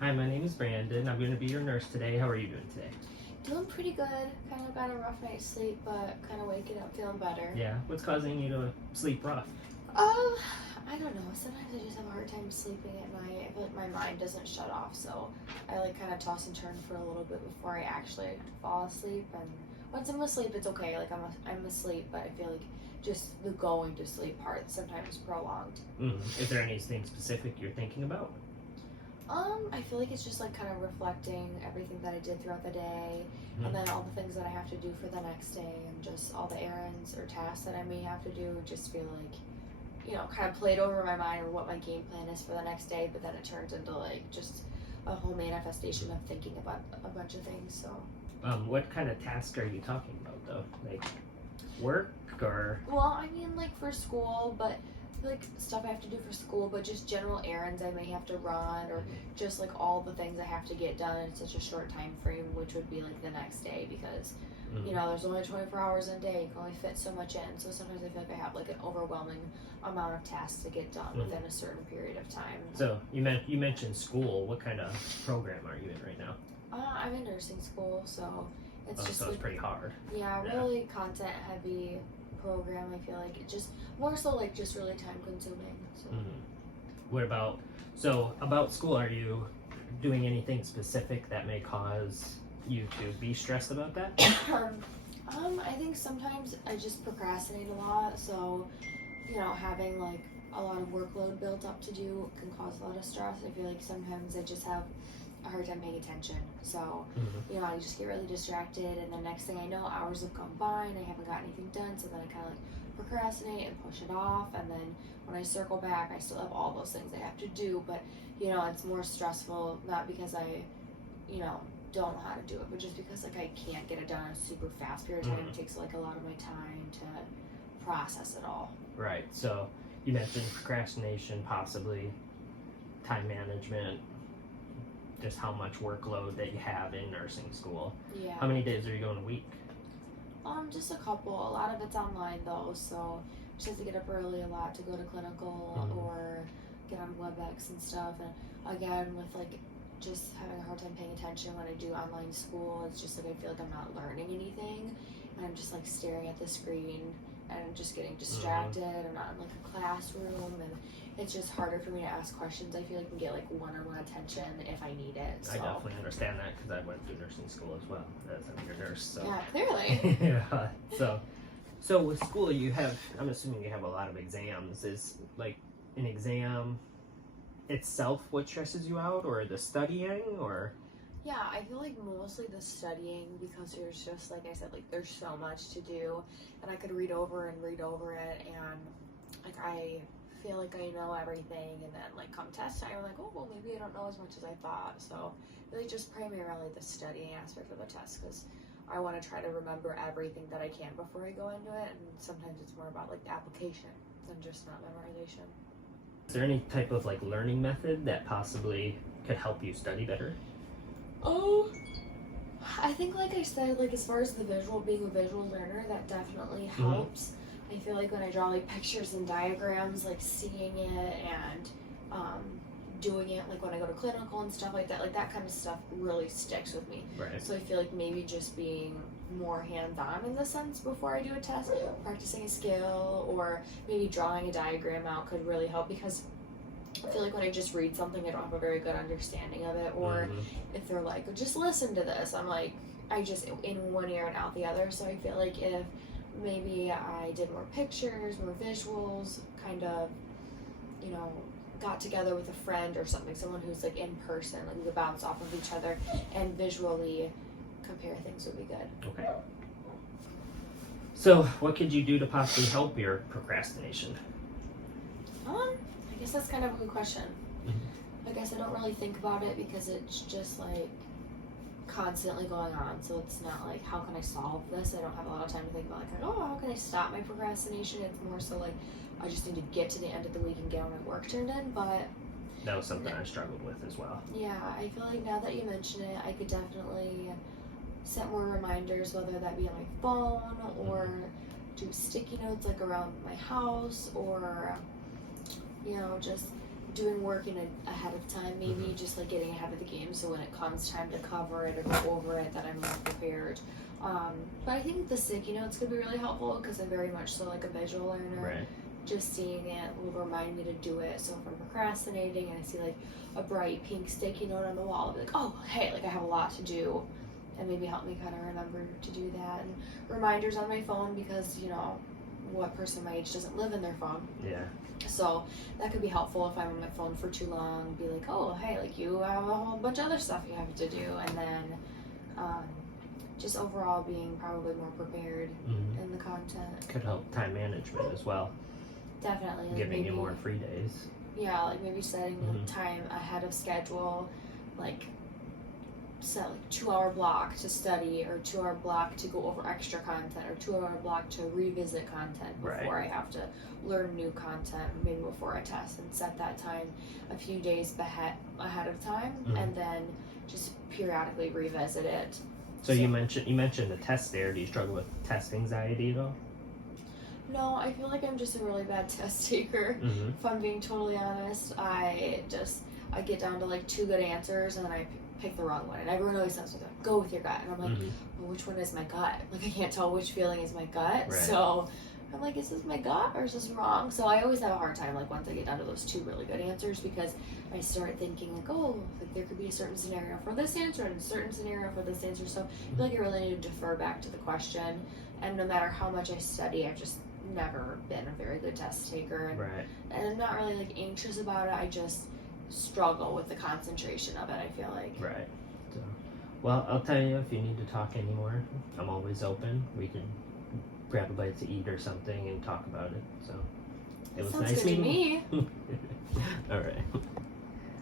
Hi, my name is Brandon. I'm going to be your nurse today. How are you doing today? Doing pretty good. Kind of got a rough night's sleep, but kind of waking up feeling better. Yeah. What's causing you to sleep rough? I don't know. Sometimes I just have a hard time sleeping at night. I feel like my mind doesn't shut off, so I like kind of toss and turn for a little bit before I actually fall asleep. And once I'm asleep, it's okay. Like I'm asleep, but I feel like just the going to sleep part sometimes is prolonged. Is there anything specific you're thinking about? I feel like it's just like kind of reflecting everything that I did throughout the day, and then all the things that I have to do for the next day, and just all the errands or tasks that I may have to do. Just feel like, kind of played over my mind or what my game plan is for the next day, but then it turns into like just a whole manifestation of thinking about a bunch of things. So. What kind of task are you talking about though? Like work or? Well, I mean like for school, but like stuff I have to do for school, but just general errands I may have to run, or just like all the things I have to get done in such a short time frame, which would be like the next day, because there's only 24 hours in a day. You can only fit so much in. So sometimes I feel like I have like an overwhelming amount of tasks to get done within a certain period of time. So you mentioned school. What kind of program are you in right now? I'm in nursing school, so it's just so like, it's pretty hard. Yeah, really content heavy program. I feel like it just more so like just really time consuming. So. What about school? Are you doing anything specific that may cause you to be stressed about that? I think sometimes I just procrastinate a lot, so having like a lot of workload built up to do can cause a lot of stress. I feel like sometimes I just have a hard time paying attention, so I just get really distracted, and the next thing I know, hours have gone by and I haven't got anything done, so then I kind of like procrastinate and push it off, and then when I circle back I still have all those things I have to do, but it's more stressful, not because I don't know how to do it, but just because like I can't get it done in a super fast period of time. It takes like a lot of my time to process it all. Right, so you mentioned procrastination, possibly time management, just how much workload that you have in nursing school. Yeah. How many days are you going a week? Just a couple. A lot of it's online though, so just have to get up early a lot to go to clinical or get on WebEx and stuff. And again, with like just having a hard time paying attention when I do online school, it's just like I feel like I'm not learning anything, and I'm just like staring at the screen and I'm just getting distracted. I'm not in like a classroom, and it's just harder for me to ask questions. I feel like I can get like one-on-one attention if I need it. So. I definitely understand that because I went through nursing school as well as a nurse. So. Yeah, clearly. Yeah. So with school, I'm assuming you have a lot of exams. Is like an exam itself what stresses you out, or the studying, or? Yeah, I feel like mostly the studying, because there's just, like I said, like there's so much to do, and I could read over it, and like I feel like I know everything, and then like come test time, I'm like, oh, well, maybe I don't know as much as I thought. So really just primarily the studying aspect of the test, because I want to try to remember everything that I can before I go into it, and sometimes it's more about like the application than just not memorization. Is there any type of like learning method that possibly could help you study better? Oh, I think like I said, like as far as the visual, being a visual learner, that definitely helps. I feel like when I draw like pictures and diagrams, like seeing it and doing it, like when I go to clinical and stuff like that kind of stuff really sticks with me. Right. So I feel like maybe just being more hands-on in the sense before I do a test, practicing a skill, or maybe drawing a diagram out could really help, because I feel like when I just read something, I don't have a very good understanding of it, or if they're like, just listen to this, I'm like, I just in one ear and out the other. So I feel like if maybe I did more pictures, more visuals, kind of, got together with a friend or something, someone who's like in person, like we could bounce off of each other and visually compare things would be good. Okay. So what could you do to possibly help your procrastination? I guess that's kind of a good question. I guess I don't really think about it because it's just like constantly going on, so it's not like how can I solve this. I don't have a lot of time to think about like, oh, how can I stop my procrastination. It's more so like I just need to get to the end of the week and get all my work turned in. But that was something I struggled with as well. Yeah, I feel like now that you mention it, I could definitely set more reminders, whether that be on my phone or do sticky notes like around my house, or just doing work ahead of time, maybe just like getting ahead of the game, so when it comes time to cover it or go over it, that I'm more prepared. But I think the SIG, it's gonna be really helpful because I'm very much so like a visual learner. Right. Just seeing it will remind me to do it. So if I'm procrastinating and I see like a bright pink sticky note on the wall, I'll be like, oh, hey, like I have a lot to do, and maybe help me kind of remember to do that. And reminders on my phone because what person my age doesn't live in their phone. Yeah. So that could be helpful if I'm on my phone for too long. Be like, oh, hey, like you have a whole bunch of other stuff you have to do, and then just overall being probably more prepared in the content. Could help time management as well. Definitely. Like Giving maybe, you more free days. Yeah, like maybe setting time ahead of schedule, like set like 2-hour block to study or 2-hour block to go over extra content or 2-hour block to revisit content before I have to learn new content, maybe before I test, and set that time a few days ahead of time and then just periodically revisit it. So you mentioned the test there. Do you struggle with test anxiety at all? No, I feel like I'm just a really bad test taker. If I'm being totally honest, I get down to like 2 good answers and then I pick the wrong one. And everyone always says, go with your gut. And I'm like, well, which one is my gut? Like, I can't tell which feeling is my gut. Right. So I'm like, is this my gut or is this wrong? So I always have a hard time, like, once I get down to those 2 really good answers, because I start thinking, like, oh, like there could be a certain scenario for this answer and a certain scenario for this answer. So I feel like I really need to defer back to the question. And no matter how much I study, I've just never been a very good test taker. And I'm not really, like, anxious about it. I just struggle with the concentration of it, I feel like. Right. So, well, I'll tell you, if you need to talk anymore, I'm always open. We can grab a bite to eat or something and talk about it. So it was Sounds nice good to meeting me. you. All right.